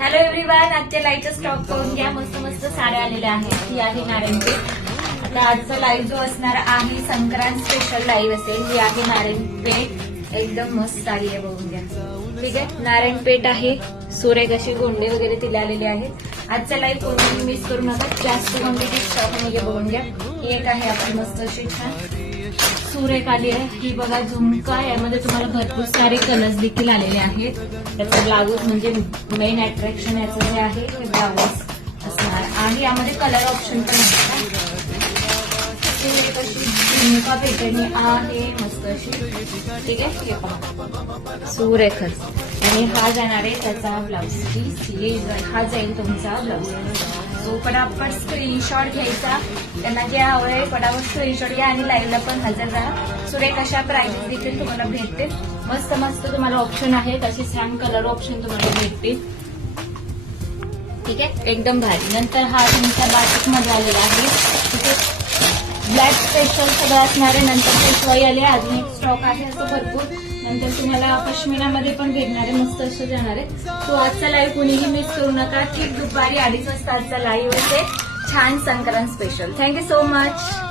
Hello everyone, आजच्या लाईव्हचा stock करून घ्या. मस्त मस्त साड्या आलेल्या आहेत. ही आहे नारायणपेठ. आता आजचा लाईव्ह जो असणार आहे संक्रांत स्पेशल लाईव्ह असेल. ही आहे नारायणपेठ. एकदम मस्त साडी आहे, बघून घ्या. ठीक आहे, नारायणपेठ आहे. सुरेख अशी गोंडे वगैरे तिला आलेले आहेत. आजचा लाईव्ह कोणी मिस करू नका. जास्त क्वांटिटी स्टॉक मध्ये बघून घ्या. ही एक आहे आपली मस्त अशी छान सुरेख आली आहे. ही बघा झुमका. यामध्ये तुम्हाला भरपूर सारे कलर्स देखील आलेले आहेत. त्याचा ब्लाऊज म्हणजे मेन अट्रॅक्शन याचं जे आहे हे ब्लाऊज असणार आणि यामध्ये कलर ऑप्शन पण असतात. सुरेख अशी झुमका पैठणी आहे मस्त अशी. ठीक आहे, हे पहा सुरेखच. आणि हा जाणार आहे त्याचा ब्लाऊज. हा जाईल तुमचा ब्लाऊज. तो पटापट स्क्रीनशॉट घ्यायचा. त्यांना जे हवंय पटापट स्क्रीनशॉट घ्या आणि लाईव्हला पण हजर राहा. सुरेख अशा प्राइसेस देखील तुम्हाला भेटतील. मस्त मस्त तुम्हाला ऑप्शन आहेत. असे छान कलर ऑप्शन तुम्हाला भेटतील. ठीक आहे, एकदम भारी. नंतर हा तुमचा बाटिक मध्ये आलेला आहे. तिथे ब्लॅक स्पेशल सगळं असणार आहे. नंतर पेशवाई आले. अजून एक स्टॉक आहे असं भरपूर. नंतर तुम्हाला पश्मिनामध्ये पण भेटणार आहे. मस्त असं जाणार आहे. तो आजचा लाईव्ह कुणीही मिस करू नका. ठीक दुपारी 2:30 वाजता आजचा लाईव्ह असेल. छान Sankrant special. Thank you so much.